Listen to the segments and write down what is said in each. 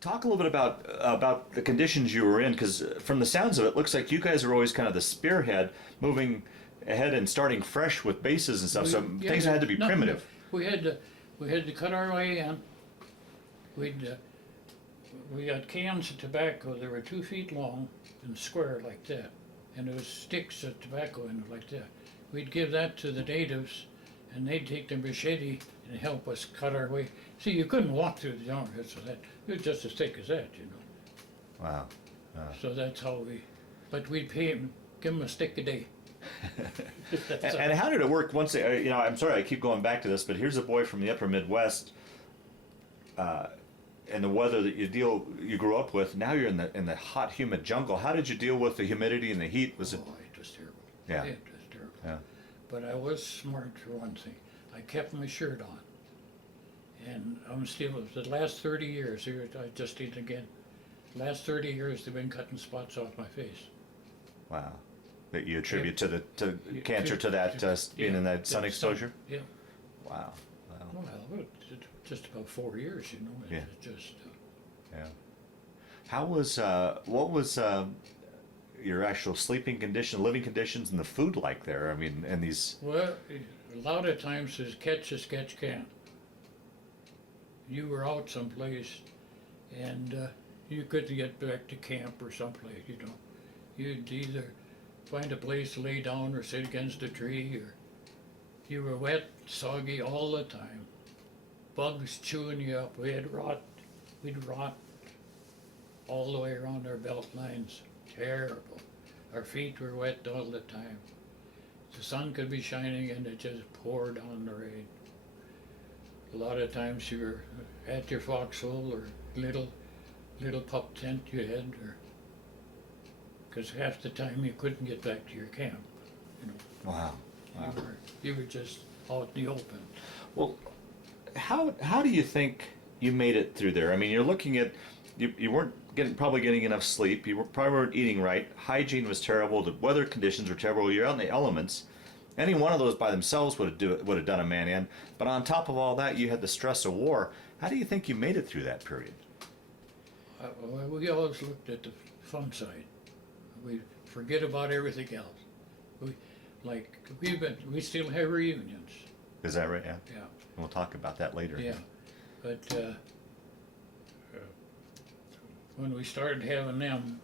Talk a little bit about the conditions you were in, because from the sounds of it, looks like you guys are always kind of the spearhead, moving ahead and starting fresh with bases and stuff. So things had to be primitive. We had to cut our way in. We got cans of tobacco. They were 2 feet long and square like that, and there was sticks of tobacco in it like that. We'd give that to the natives, and they'd take their machete and help us cut our way. See, you couldn't walk through the jungle, so that it was just as thick as that, you know. Wow. So that's how but we'd pay them, give them a stick a day. And how did it work once? I'm sorry, I keep going back to this, but here's a boy from the upper Midwest, and the weather that you grew up with. Now you're in the hot, humid jungle. How did you deal with the humidity and the heat? Was it? Oh, it was terrible. Yeah. It was terrible. Yeah. But I was smart for one thing. I kept my shirt on. And I'm still, the last 30 years, here I just did it again. Last 30 years they've been cutting spots off my face. Wow. That you attribute to cancer to that being in that sun exposure? Yeah. Wow. Wow. Well, just about 4 years, you know. Yeah. Just. Yeah. What was your actual sleeping condition, living conditions, and the food like there? I mean, and these. Well, a lot of times there's catch as catch can. You were out someplace, and you couldn't get back to camp or someplace, you know. You'd either find a place to lay down or sit against a tree, or you were wet, soggy all the time. Bugs chewing you up. We'd rot all the way around our belt lines. Terrible. Our feet were wet all the time. The sun could be shining and it just poured on the rain. A lot of times you were at your foxhole or little pup tent you had, or because half the time you couldn't get back to your camp. You know. Wow. You were just out in the open. Well, how do you think you made it through there? I mean, you're looking at you weren't probably getting enough sleep. You probably weren't eating right. Hygiene was terrible. The weather conditions were terrible. You're out in the elements. Any one of those by themselves would have done a man in. But on top of all that, you had the stress of war. How do you think you made it through that period? We always looked at the fun side. We forget about everything else. We still have reunions. Is that right? Yeah. Yeah. We'll talk about that later. Yeah, but when we started having them,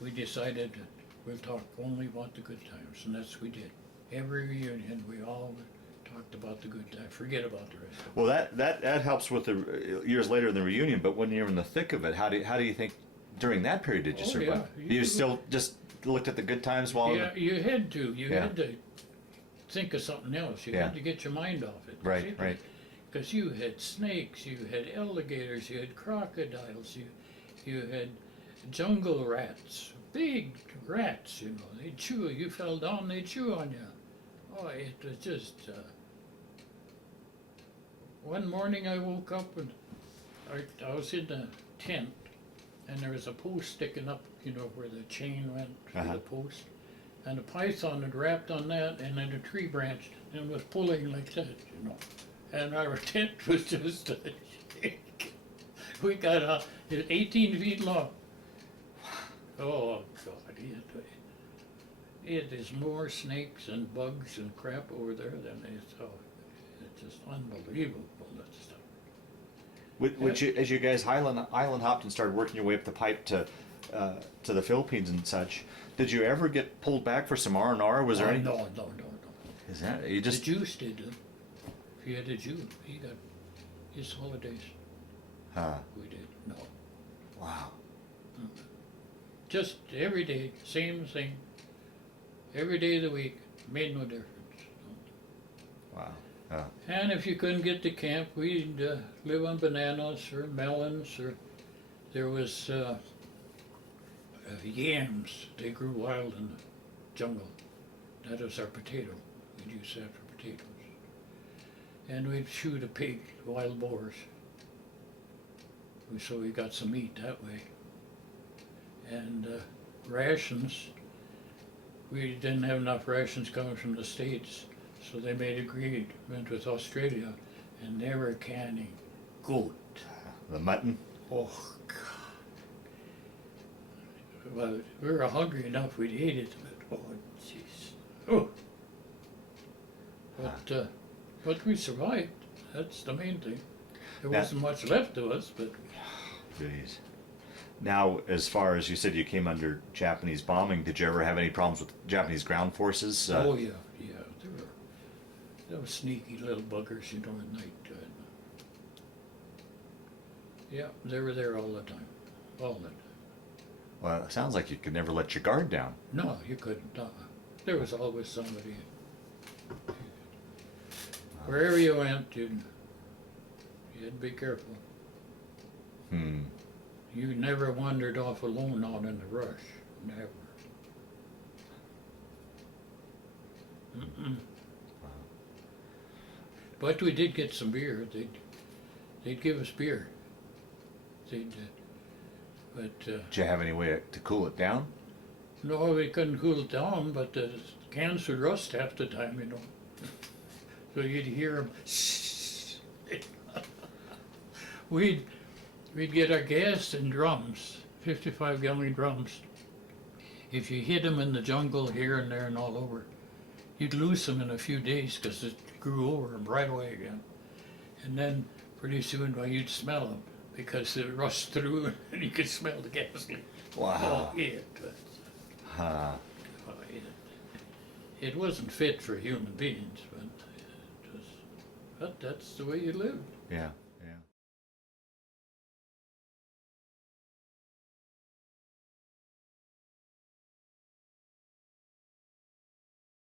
we decided that we'll talk only about the good times, and that's what we did. Every reunion, we all talked about the good times. Forget about the rest of it. Well, that helps with the years later in the reunion. But when you're in the thick of it, how do you think during that period did you survive? Yeah. You still just looked at the good times while. Yeah, you had to. You had to think of something else. You had to get your mind off it. Right, right. Because you had snakes, you had alligators, you had crocodiles, you had jungle rats, big rats, you know. They'd chew. You fell down, they'd chew on you. Oh, it was just. One morning I woke up and I was in the tent, and there was a post sticking up, you know, where the chain went through the post. And a python had wrapped on that, and then a tree branch, and was pulling like that, you know. And our tent was just a shake. We got it was 18 feet long. Oh God, it is more snakes and bugs and crap over there than they saw. It's just unbelievable, that stuff. As you guys island hopped and started working your way up the pipe to the Philippines and such, did you ever get pulled back for some R&R? Was there any? No. Is that you just? The Jews did it. If you had a Jew, he got his holidays. Huh. We did. No. Wow. Just every day, same thing. Every day of the week, made no difference. Wow. And if you couldn't get to camp, we'd live on bananas or melons, or there was yams. They grew wild in the jungle. That was our potato. We'd use that for potatoes. And we'd shoot a pig, wild boars. So we got some meat that way. And rations, we didn't have enough rations coming from the States, so they made agreement with Australia, and they were canning goat. The mutton? Oh, God. Well, we were hungry enough, we'd ate it, but, oh, jeez. Oh. But we survived. That's the main thing. There Now- wasn't much left of us, but Jeez. Now, as far as you said, you came under Japanese bombing. Did you ever have any problems with Japanese ground forces? oh yeah, they were sneaky little buggers, you know, at night. Yeah, they were there all the time, all the time. Well, it sounds like you could never let your guard down. No, you couldn't. There was always somebody. Wherever you went, you had to be careful. Hmm. You never wandered off alone out in the rush. Never. Mm-mm. But we did get some beer. They'd give us beer. But Did you have any way to cool it down? no, we couldn't cool it down. But the cans would rust half the time, you know. So you'd hear them. We'd get our gas in drums, 55-gallon drums. If you hid them in the jungle here and there and all over, you'd lose them in a few days because it grew over them right away again. And then pretty soon, well, you'd smell them because it rushed through and you could smell the gasoline. Wow. Oh, it was, Huh. oh, it wasn't fit for human beings, but that's the way you lived. Yeah.